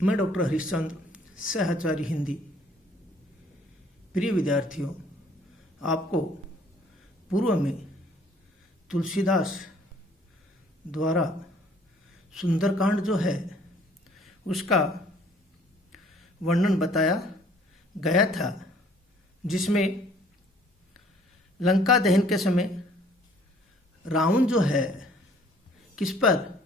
मैं डॉक्टर हरीशचंद्र, सहचारी हिंदी। प्रिय विद्यार्थियों, आपको पूर्व में तुलसीदास द्वारा सुंदरकांड जो है उसका वर्णन बताया गया था, जिसमें लंका दहन के समय रावण जो है किस पर,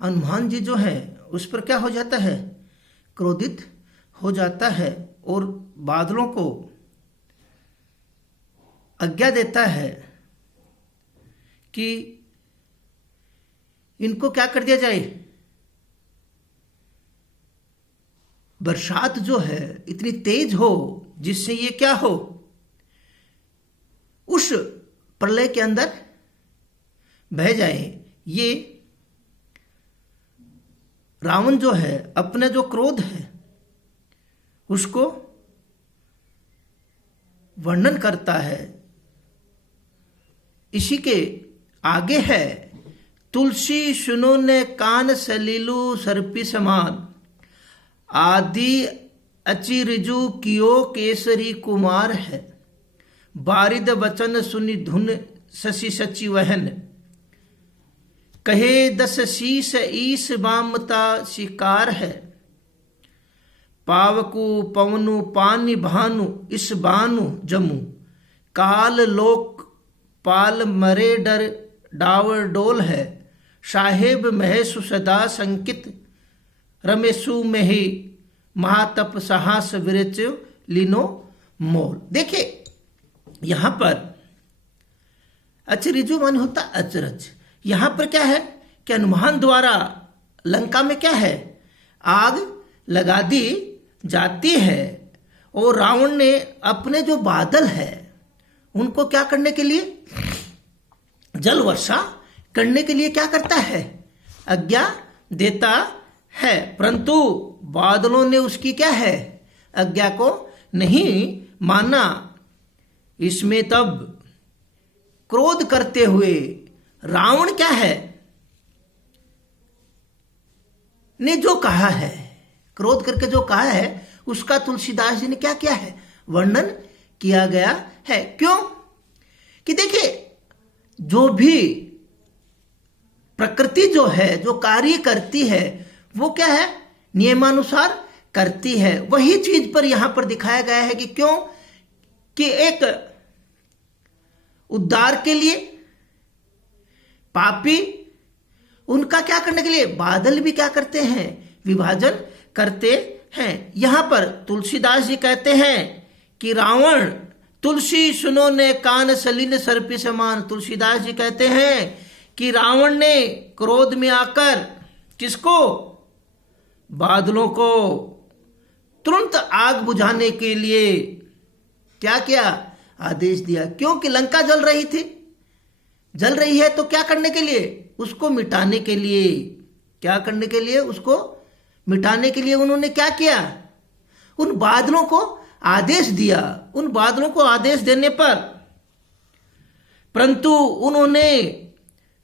हनुमान जी जो है उस पर क्या हो जाता है, क्रोधित हो जाता है और बादलों को आज्ञा देता है कि इनको क्या कर दिया जाए, बरसात जो है इतनी तेज हो जिससे ये क्या हो, उस प्रलय के अंदर बह जाए। ये रावण जो है अपने जो क्रोध है उसको वर्णन करता है। इसी के आगे है, तुलसी सुनो ने कान सलीलु सर्पी समान, आदि अचि रिजु कियो केसरी कुमार है, बारिद वचन सुनि धुन शशि सचि वहन, कहे दस शीस ईस बामता शिकार है, पावकु पवनु पानी भानु इस बानु जमू, काल लोक पाल मरे डर डावर डोल है, साहेब महेशु सदा संकित रमेशु मही, महातप साहस विरच लिनो मोल। देखिए यहां पर अचरिजु मान होता अचरज। यहां पर क्या है कि हनुमान द्वारा लंका में क्या है, आग लगा दी जाती है और रावण ने अपने जो बादल है उनको क्या करने के लिए, जल वर्षा करने के लिए क्या करता है, आज्ञा देता है, परंतु बादलों ने उसकी क्या है, आज्ञा को नहीं माना। इसमें तब क्रोध करते हुए रावण क्या है ने जो कहा है, क्रोध करके जो कहा है उसका तुलसीदास जी ने क्या किया है, वर्णन किया गया है। क्यों कि देखिए जो भी प्रकृति जो है जो कार्य करती है वो क्या है, नियमानुसार करती है। वही चीज पर यहां पर दिखाया गया है कि क्यों कि एक उद्धार के लिए पापी उनका क्या करने के लिए बादल भी क्या करते हैं, विभाजन करते हैं। यहां पर तुलसीदास जी कहते हैं कि रावण तुलसी सुनो ने कान सलील सर्पी समान। तुलसीदास जी कहते हैं कि रावण ने क्रोध में आकर किसको, बादलों को तुरंत आग बुझाने के लिए क्या किया, आदेश दिया। क्योंकि लंका जल रही थी, जल रही है तो क्या करने के लिए, उसको मिटाने के लिए, क्या करने के लिए, उसको मिटाने के लिए उन्होंने क्या किया, उन बादलों को आदेश दिया। उन बादलों को आदेश देने पर परंतु उन्होंने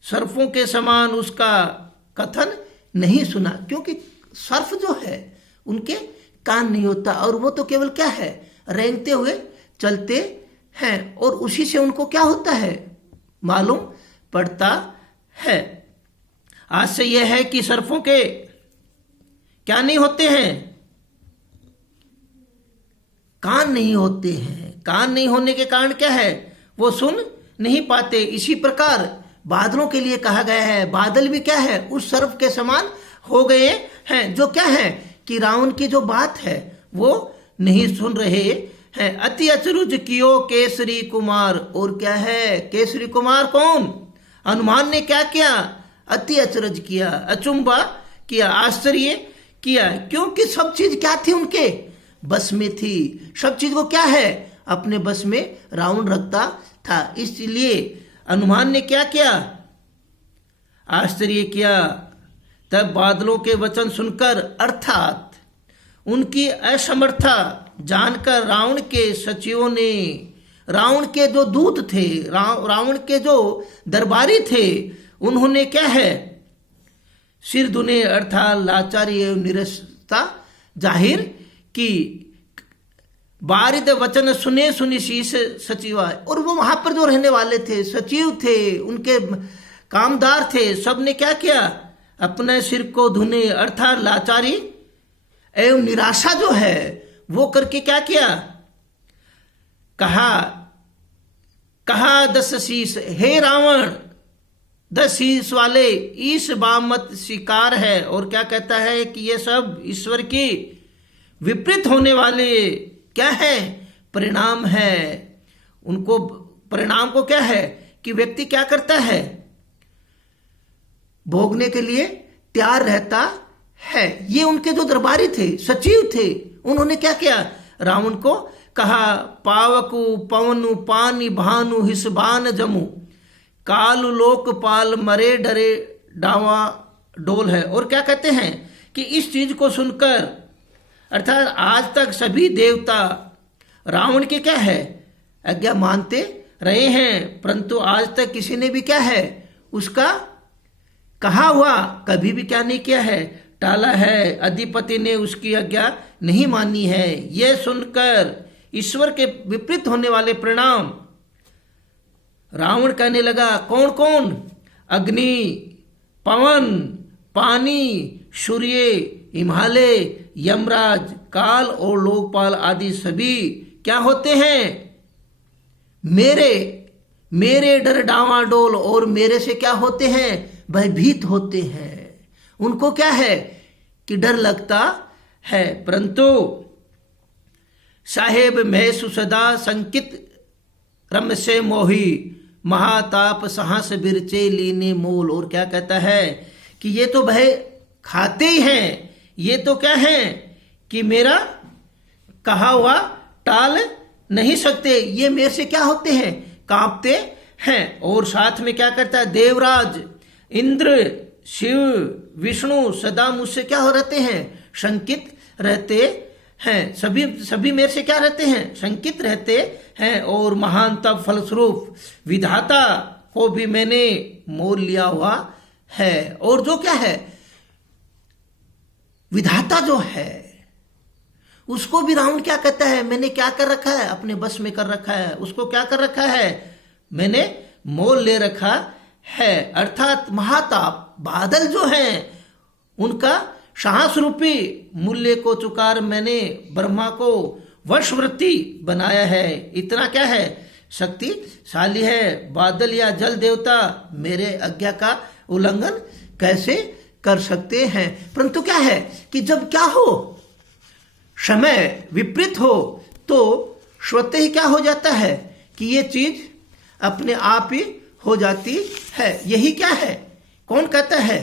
सर्पों के समान उसका कथन नहीं सुना, क्योंकि सर्प जो है उनके कान नहीं होता और वो तो केवल क्या है, रेंगते हुए चलते हैं और उसी से उनको क्या होता है, मालूम पड़ता है। आज से यह है कि सर्पों के क्या नहीं होते हैं, कान नहीं होते हैं। कान नहीं होने के कारण क्या है, वो सुन नहीं पाते। इसी प्रकार बादलों के लिए कहा गया है, बादल भी क्या है, उस सर्प के समान हो गए हैं, जो क्या है कि रावण की जो बात है वो नहीं सुन रहे हैं। अति अचरुज कियो केसरी कुमार, और क्या है, केसरी कुमार कौन, हनुमान ने क्या किया, अति अचरज किया, अचुंबा किया, आश्चर्य किया। क्योंकि सब चीज क्या थी, उनके बस में थी। सब चीज को क्या है, अपने बस में रावण रखता था। इसलिए हनुमान ने क्या किया, आश्चर्य किया। तब बादलों के वचन सुनकर अर्थात उनकी असमर्था जानकर रावण के सचिवों ने, रावण के जो दूत थे, रावण के जो दरबारी थे, उन्होंने क्या है, सिर दुने अर्थात लाचारी एवं निरसता जाहिर की। बारिद वचन सुने सुनी शीश सचिवा। और वो वहां पर जो रहने वाले थे, सचिव थे, उनके कामदार थे, सबने क्या किया, अपने सिर को धुने अर्थात लाचारी एवं निराशा जो है वो करके क्या किया, कहा 10 शीश, हे रावण 10 शीश वाले ईश बामत शिकार है। और क्या कहता है कि ये सब ईश्वर की विपरीत होने वाले क्या है, परिणाम है। उनको परिणाम को क्या है कि व्यक्ति क्या करता है, भोगने के लिए तैयार रहता है। ये उनके जो दरबारी थे, सचिव थे, उन्होंने क्या किया, रावण को कहा पावकु पवनु पानी भानु हिसबान जमु कालु लोकपाल मरे डरे डावा डोल है। और क्या कहते हैं कि इस चीज को सुनकर अर्थात आज तक सभी देवता रावण के क्या है, आज्ञा मानते रहे हैं, परंतु आज तक किसी ने भी क्या है, उसका कहा हुआ कभी भी क्या नहीं किया है, टाला है। अधिपति ने उसकी आज्ञा नहीं मानी है। यह सुनकर ईश्वर के विपरीत होने वाले परिणाम रावण कहने लगा, कौन कौन, अग्नि, पवन, पानी, सूर्य, हिमालय, यमराज, काल और लोकपाल आदि सभी क्या होते हैं, मेरे डर डावाडोल और मेरे से क्या होते हैं, भयभीत होते हैं। उनको क्या है कि डर लगता है। परंतु साहेब मैं सुसदा संकित रम से मोही महाताप साहस बिरचे लीने मोल। और क्या कहता है कि ये तो भय खाते ही हैं, ये तो क्या है कि मेरा कहा हुआ टाल नहीं सकते, ये मेरे से क्या होते हैं, कांपते हैं। और साथ में क्या करता है, देवराज इंद्र शिव विष्णु सदा मुझसे क्या हो रहते हैं, शंकित रहते हैं। सभी मेरे से क्या रहते हैं, शंकित रहते हैं। और महान तप फलस्वरूप विधाता को भी मैंने मोल लिया हुआ है। और जो क्या है, विधाता जो है उसको भी रावण क्या कहता है, मैंने क्या कर रखा है, अपने बस में कर रखा है। उसको क्या कर रखा है, मैंने मोल ले रखा है। अर्थात महाताप बादल जो हैं उनका साहस रूपी मूल्य को चुकार मैंने ब्रह्मा को वशवृत्ति बनाया है। इतना क्या है, शक्तिशाली है। बादल या जल देवता मेरे आज्ञा का उल्लंघन कैसे कर सकते हैं। परंतु क्या है कि जब क्या हो, समय विपरीत हो, तो स्वतः ही क्या हो जाता है कि ये चीज अपने आप ही हो जाती है। यही क्या है, कौन कहता है,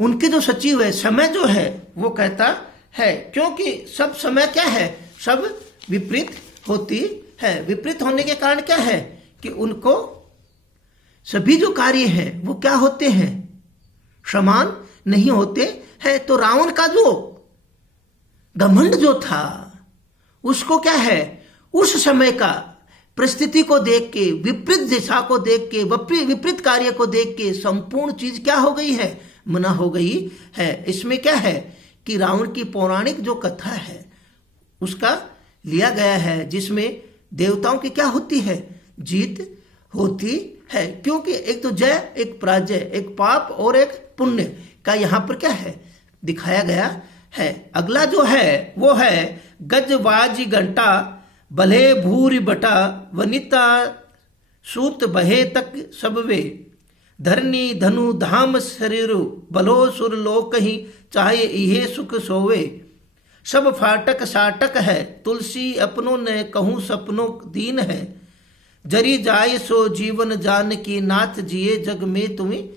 उनके जो सचिव है, समय जो है वो कहता है। क्योंकि सब समय क्या है, सब विपरीत होती है। विपरीत होने के कारण क्या है कि उनको सभी जो कार्य हैं वो क्या होते हैं, समान नहीं होते हैं। तो रावण का जो घमंड जो था उसको क्या है, उस समय का परिस्थिति को देख के, विपरीत दिशा को देख के, विपरीत कार्य को देख के संपूर्ण चीज क्या हो गई है, मना हो गई है। इसमें क्या है कि रावण की पौराणिक जो कथा है उसका लिया गया है, जिसमें देवताओं की क्या होती है, जीत होती है। क्योंकि एक तो जय, एक पराजय, एक पाप और एक पुण्य का यहाँ पर क्या है, दिखाया गया है। अगला जो है वो है गजबाजी घंटा भले भूरी बटा वनिता सूत बहे तक सबवे धरनी धनु धाम शरीरु बलो सुर लोक ही चाहे इहे सुख सोवे सब फाटक साटक है तुलसी अपनों ने कहूँ सपनों दीन है जरी जाय सो जीवन जान की नाथ जिए जग में तुम्हें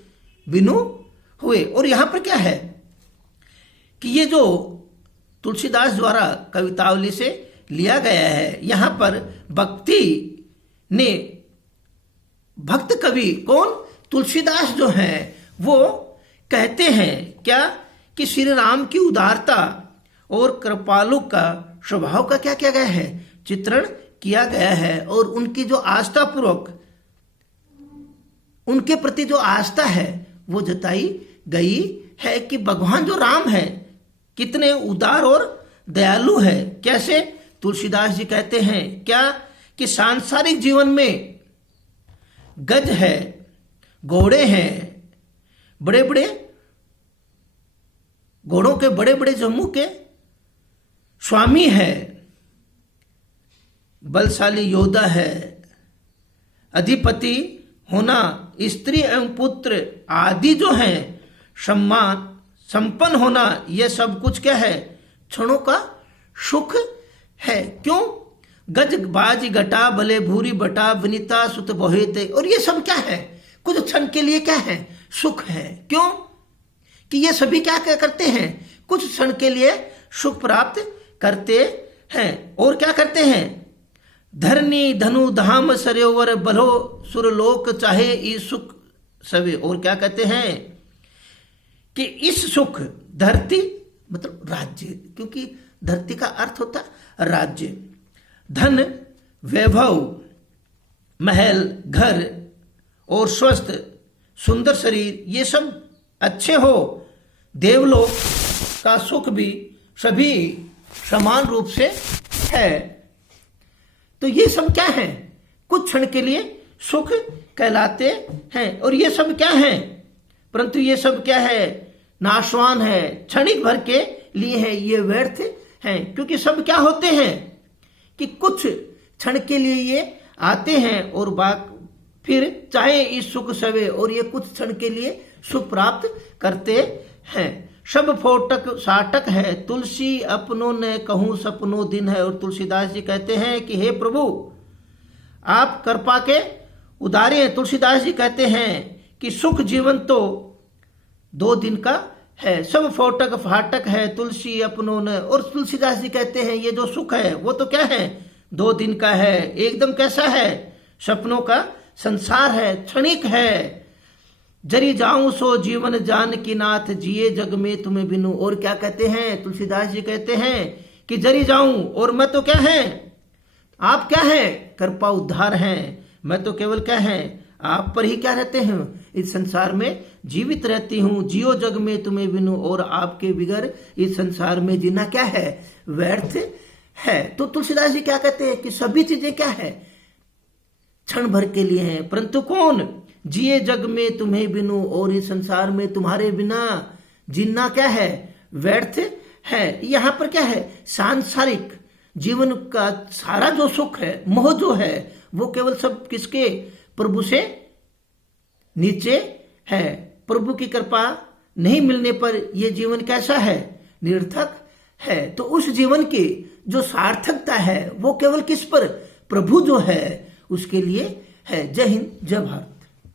बिनु हुए। और यहाँ पर क्या है कि ये जो तुलसीदास द्वारा कवितावली से लिया गया है, यहाँ पर भक्ति ने भक्त कवि कौन, तुलसीदास जो हैं वो कहते हैं क्या कि श्री राम की उदारता और कृपालु का स्वभाव का क्या किया गया है, चित्रण किया गया है। और उनकी जो आस्था पूर्वक, उनके प्रति जो आस्था है वो जताई गई है कि भगवान जो राम है कितने उदार और दयालु है। कैसे? तुलसीदास जी कहते हैं क्या कि सांसारिक जीवन में गज है, घोड़े हैं, बड़े बड़े घोड़ों के बड़े बड़े जम्मू के स्वामी है, बलशाली योद्धा है, अधिपति होना, स्त्री एवं पुत्र आदि जो हैं सम्मान संपन्न होना, यह सब कुछ क्या है? क्षणों का सुख है। क्यों? गज बाज घटा भले भूरी बटा वनिता सुत बहुते। और ये सब क्या है? कुछ क्षण के लिए क्या है? सुख है। क्यों? कि ये सभी क्या क्या करते हैं? कुछ क्षण के लिए सुख प्राप्त करते हैं। और क्या करते हैं? धरनी धनु धाम सरोवर बलो सुरलोक चाहे इस सुख सवे। और क्या कहते हैं कि इस सुख, धरती मतलब राज्य, क्योंकि धरती का अर्थ होता राज्य, धन, वैभव, महल, घर और स्वस्थ सुंदर शरीर, ये सब अच्छे हो। देवलोक का सुख भी सभी समान रूप से है। तो ये सब क्या है? कुछ क्षण के लिए सुख कहलाते हैं। और ये सब क्या है? परंतु ये सब क्या है? नाशवान है, क्षणिक भर के लिए है, ये व्यर्थ है। क्योंकि सब क्या होते हैं कि कुछ क्षण के लिए ये आते हैं और फिर चाहे इस सुख सवे, और ये कुछ क्षण के लिए सुख प्राप्त करते हैं। सब फोटक साटक है, तुलसी अपनों ने कहूं सपनों दिन है। और तुलसीदास जी कहते हैं कि हे प्रभु, आप कृपा के उदारे हैं। तुलसीदास जी कहते हैं कि सुख जीवन तो 2 दिन का है, सब फोटक फाटक है, तुलसी अपनों ने। और तुलसीदास जी कहते हैं ये जो सुख है वो तो क्या है? 2 दिन का है। एकदम कैसा है? सपनों का संसार है, क्षणिक है। जरी जाऊं सो जीवन जान की नाथ, जिए जग में तुम्हें बिनु। और क्या कहते हैं? तुलसीदास जी कहते हैं कि जरी जाऊं, और मैं तो क्या है? आप क्या है? कृपा उद्धार हैं। मैं तो केवल क्या है? आप पर ही क्या रहते हैं? इस संसार में जीवित रहती हूं। जियो जग में तुम्हें बिनु। और आपके बिगर इस संसार में जीना क्या है? व्यर्थ है। तो तुलसीदास जी क्या कहते हैं कि सभी चीजें क्या है? क्षण भर के लिए हैं। परंतु कौन? जिए जग में तुम्हें बिनु। और इस संसार में तुम्हारे बिना जीना क्या है? व्यर्थ है। यहां पर क्या है? सांसारिक जीवन का सारा जो सुख है, मोह जो है, वो केवल सब किसके? प्रभु से नीचे है। प्रभु की कृपा नहीं मिलने पर यह जीवन कैसा है? निरर्थक है। तो उस जीवन की जो सार्थकता है वो केवल किस पर? प्रभु जो है उसके लिए है। जय हिंद, जय भारत।